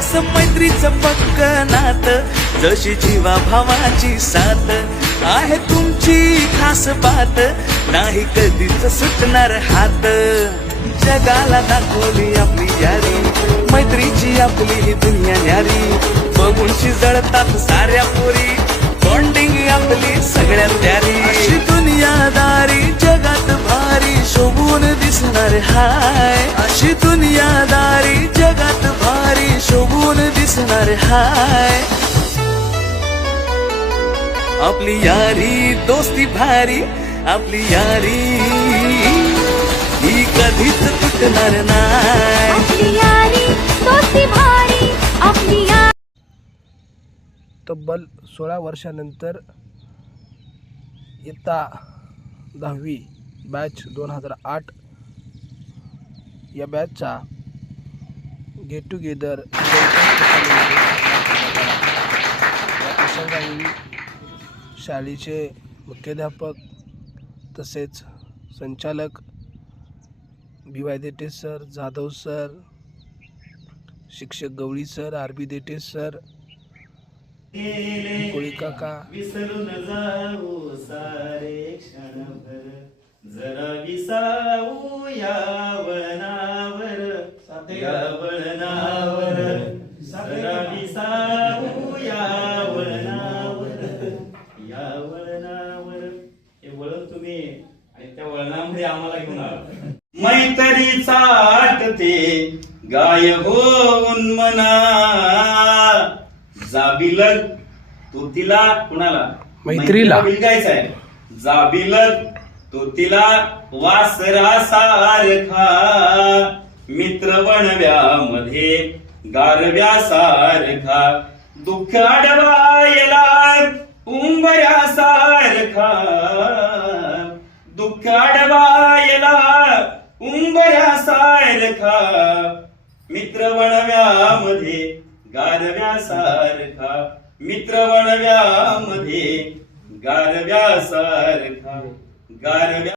असं मैत्रीचं पक्क नात जशी जीवा भावाची साथ आहे तुमची खास बात नाही कधीच सुटणार हात. जगाला दाखवली आपली यारी मैत्रीची आपली ही दुनिया न्यारी बघूनशी जळतात साऱ्या पोरी बॉन्डिंग आपली सगळ्यात प्यारी. अशी दुनियादारी जगात भारी शोभून दिसणार हाय. अशी दुनियादारी दिसणार हाय. आपली यारी दोस्ती भारी आपली यारी. ही कधीच तुटणार नाही. आपली यारी दोस्ती भारी आपली यारी तब्बल सोळा वर्षानंतर इयत्ता दहावी बॅच दोन हजार आठ या बॅचचा गेट टुगेदर या प्रसंगावेळी शाळेचे मुख्याध्यापक तसेच संचालक B Y Dete sir Jadhav sir शिक्षक Gawali sir R B Dete sir Koli काका विसरून जाऊ सारे क्षणभर. जरा विसाऊ या मैत्रीचा आटते गाय होऊन मना. जाबिलक तो तिला कुणाला? मैत्रीला. गायचा आहे जाबिलक तो तिला वासरा सारखा मित्र बनव्यामध्ये गारव्या सारखा दुःख अडवायला उंबऱ्या सारखा दुःख अडवायला उंबऱ्या सारखा मित्र बनव्यामध्ये गारव्या सारखा मित्र बनव्यामध्ये गारव्या सारखा गारव्या